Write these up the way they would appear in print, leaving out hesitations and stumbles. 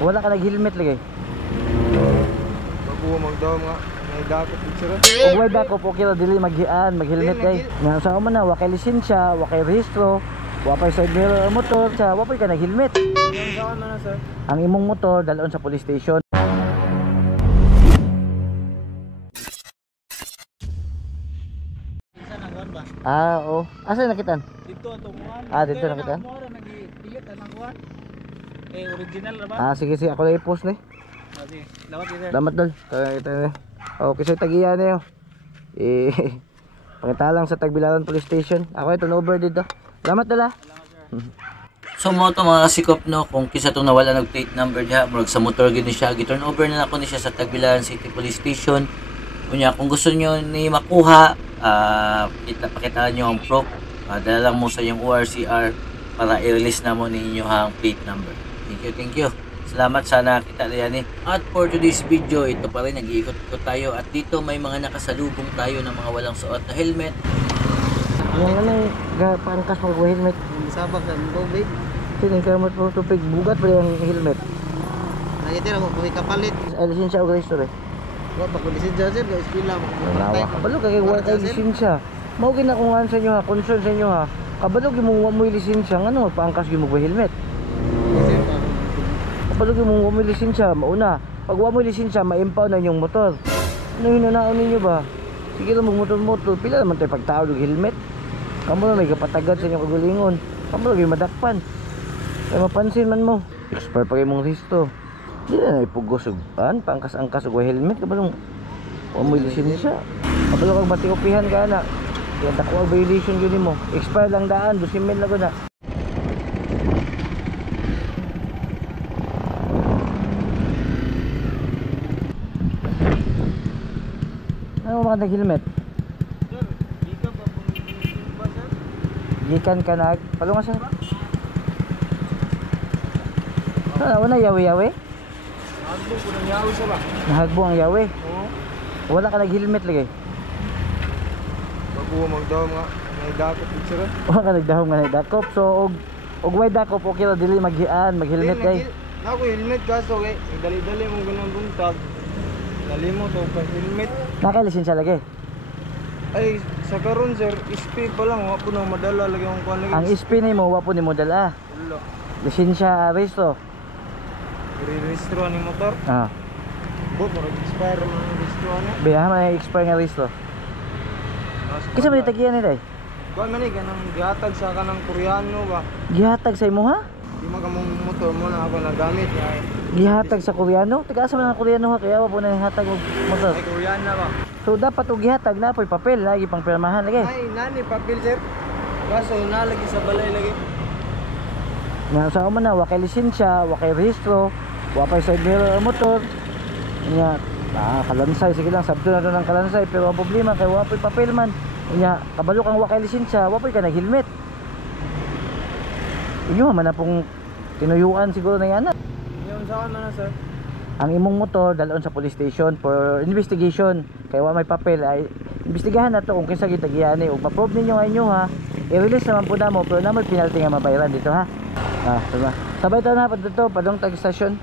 Wala ka nag-helmet lagi. Bago magdaw nga may dapat picture. Kung way dakop okay ra dili maghian, mag-helmet kay. Nga sa man na wa kay lisensya, wa kay rehistro, wa pay side mirror ang motor, sa wa pay ka nag-helmet. Saan man na sir? Ang imong motor dalon sa police station. Oo. Asa nakitan? Dito atong kuan. Dito nakitan. Mo ra nagipiyot anang kuan. Original ra ba? Sige sige ako lang i-post ni. Sige, lawat sir. Damat dol. Ito. Okay, sa tagiyan niyo. Pangitalang sa Tagbilaran Police Station. Ako ito over dito. Salamat dala. So mo to mga kasikop no, kung kisa itong nawala ng plate number diha, murag sa motor gid ni siya, gi-turn over na ako ni siya sa Tagbilaran City Police Station. Kunya kung gusto niyo ni makuha, pakitaan niyo ang proof. Dala lang mo sa yung ORCR para i-release na mo ninyo ang plate number. Thank you. Salamat, sana kita yan eh. At for today's video, ito pa rin, nag-iikot-ikot tayo. At dito may mga nakasalubong tayo ng mga walang suot na helmet. Yung pangkas mo helmet. Sabak sa tubig. Sining kamot mo tubig, bugat pa yung helmet. Nagitira mo kuwi kapalit. Lisensya o register eh. Wa pa ko lisensya sir, guys pila mo. Nawa, kabalo kay wala kay lisensya. Mao ginakungan sa inyo ha, concern sa inyo ha. Kabalo gimuwa mo lisensya, ngano magpaangkas gyud mo helmet. Kabalo gimuwa mo lisensya, mauna. Pag wa mo lisensya, ma-impound na yung motor. Ano hinanaon ninyo ba? Sige lang magmotor-motor, pila naman tayo pagtao ng helmet. Kamu na may kapatagad sa inyong kagalingon. Kamu lagi madakpan. Kaya mapansin man mo. Expire pa kayo mong risto. Di na ipugos ugan, pangkas-angkas ug helmet kabalong. Wa mo lisensya. Kabalo kag matiopihan ka na. Yan takwa violation gyud nimo. Expire lang daan, 12,000 lang na. Ano mga nag-helmet? Sir, gikan pa pong ba sir? Gikan ka nag palunga sir. Wala yawi-yawi? Agbo ko nang yawi sa ba? Nahagbo ang yawi. Oo. Wala ka nag-helmet lagi. Bago magdaw nga may dapat picture. Wala ka nagdahom nga nagdakop. So og way dakop okay ra dili maghian, mag-helmet kay. Ako helmet kaso kay dali-dali mo ganang buntag. Dali mo to pa helmet. Naka lisensya lagi. Ay sa karon sir, SP pa lang wa po na madala lagi ang kuan lagi. Ang SP nimo wa po nimo dala. Wala. Lisensya resto. Re-registro ni motor. Bot mo expire man ang registro na. Biya may expire nga resto. Kisa man tagiyan ni day? Kuan man ni kanang gihatag sa kanang Koreano ba? Gihatag sa imo ha? Di magamong motor mo na ako nagamit ay. Gihatag sa Koreano? Tiga asa man ang Koreano ha kaya wa po na hatag og motor. Ay Koreana ba? So dapat og gihatag na po'y papel lagi pang pirmahan lagi. Ay nani papel sir. Kaso nalagi sa balay lagi. Nga sa man na wa kay lisensya, wa kay rehistro, wa pay side mirror ang motor. Nga kalansay sige lang sabto na ng kalansay pero ang problema kay wa pay papel man. Nga kabalo kang wa kay lisensya, wa pay ka nag-helmet. Inyo man na pong tinuyuan siguro na yan. Yung saan man na sir? Ang imong motor dalon sa police station for investigation. Kay wa may papel ay imbestigahan nato kung kinsa gitagian ni ug ma-prove ninyo nga inyo ha. I-release naman po namo pero naman penalty nga mabayaran dito ha. Diba? Sabay tayo na pa dito, padong tag-station.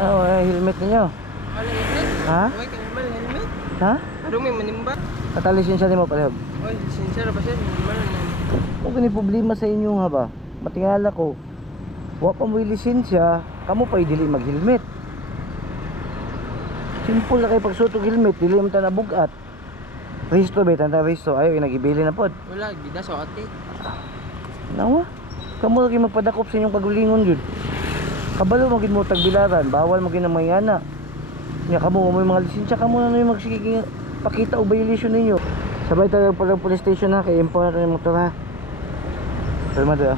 Helmet ninyo. Ano helmet? Ha? Okay, kanimal helmet. Ha? Ano may manimba? Katalisensya nimo palihog. Oy, sincere ba sir? Manimal na. Kung gani problema sa inyo ha ba? Matingala ko. Wa pa mo lisensya, kamo pa dili mag-helmet. Simple na kay pagsutog helmet, dili mo ta nabugat. Resto ba tanda resto ayo inagibili na pod. Wala, gida sa ate. Nawa. Kamo lagi magpadakop sa inyong kagulingon jud. Kabalo mo gid mo Tagbilaran, bawal mo gid na mayana. Nya kamo mo mga lisensya kamo na yung magsigig pakita og violation ninyo. Sabay tayo pa police station na kay impound na yung motor ha. Salamat.